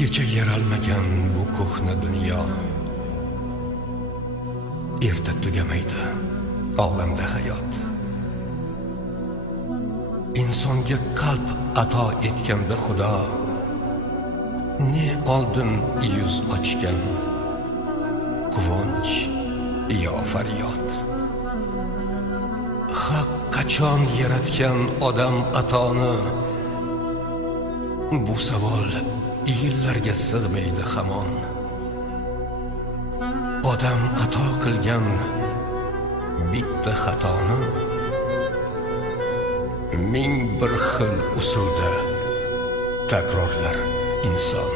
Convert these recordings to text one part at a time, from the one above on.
kecha yaralmagan bu ko'hna dunyo erta tugamaydi olamda hayot. Insonga qalb ato etganda Xudo ne oldin yuz ochgan quvonch yo faryod. Haq qachon yaratgan odam atoni? Bu savol yillarga sig'maydi hamon. Odam ato qilgan bitta xatoni ming bir xil usulda takrorlar inson.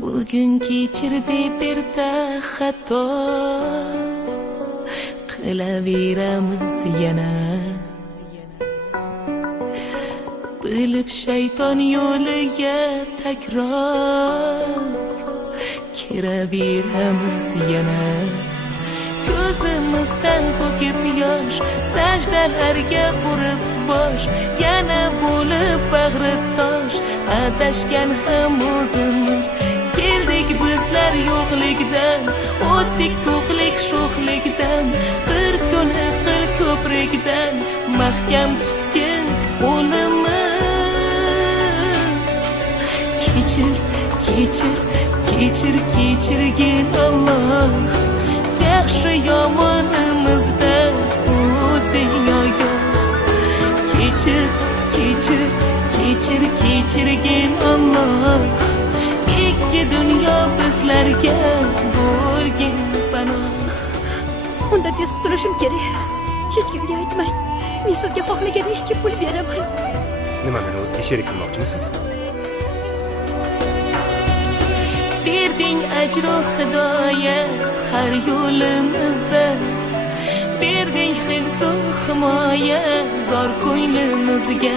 Bugun kechirdi birta xato, qilaveramiz yana. Bilib shayton yo'liga takror kiraveramiz yana. Ko'zimizdan to'kib yosh, sajdalarga urib bosh, yana bo'lib bag'ri tosh. Adashgan ham o'zimiz, keldik bizlar yo'qlikdan, o'tdik to'qlik sho'xlikdan. Bir kun qil ko'prikdan mahkam tutgin qo'limiz. Kechir, kechir, kechir, kechirgin Alloh. Yaxshi yomonimizda o'zing ogoh. Kechir, kechir, kechir, kechirgin Alloh. Ikki dunyo bizlarga bo'lgin panoh. Unda tez qutulishim kerak. Hech kimga aytmang. Men sizga xohlagan ishchi pul beraman. Nima, meni o'zga sherik qilmoqchimisiz? Berding ajru hidoyat har yo'limizda. Berding hifz-u himoya zor ko'nglimizga.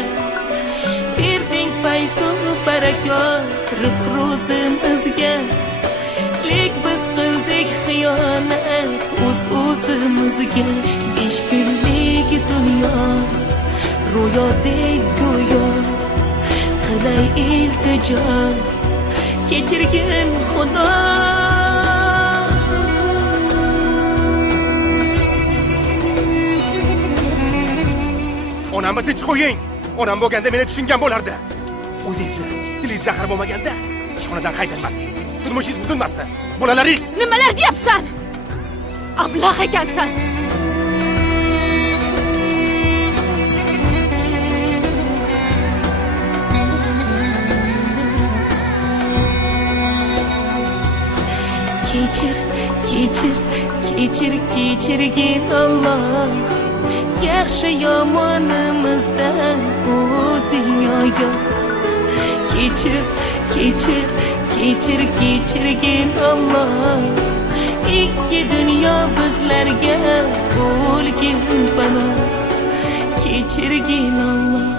Berding fayz-u barakot rizq ro'zimizga. Lek biz qildik xiyonat o'z-o'zimizga. 5 kunlik dunyo ro'yodek go'yo, qilay iltijo kechirgin Xudo. Onamni tinch qo'ying. Onam bo'lganda meni tushungan bo'lardi. O'zingiz tilingiz zahar bo'lmaganda ishxonadan haydalmasdingiz. Turmushingiz buzilmasdi. Bolalaringiz Nimalar deyapsan? Ablah ekansan. Kechir, kechir, kechir, kechirgin Alloh. Yaxshi yomonimizdan o'zing ogoh. Kechir, kechir, kechir, kechirgin Alloh. Ikki dunyo bizlarga bo'lgin panoh. Kechirgin Alloh,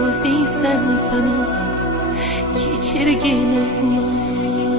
o'zingsan panoh. Kechirgin Alloh.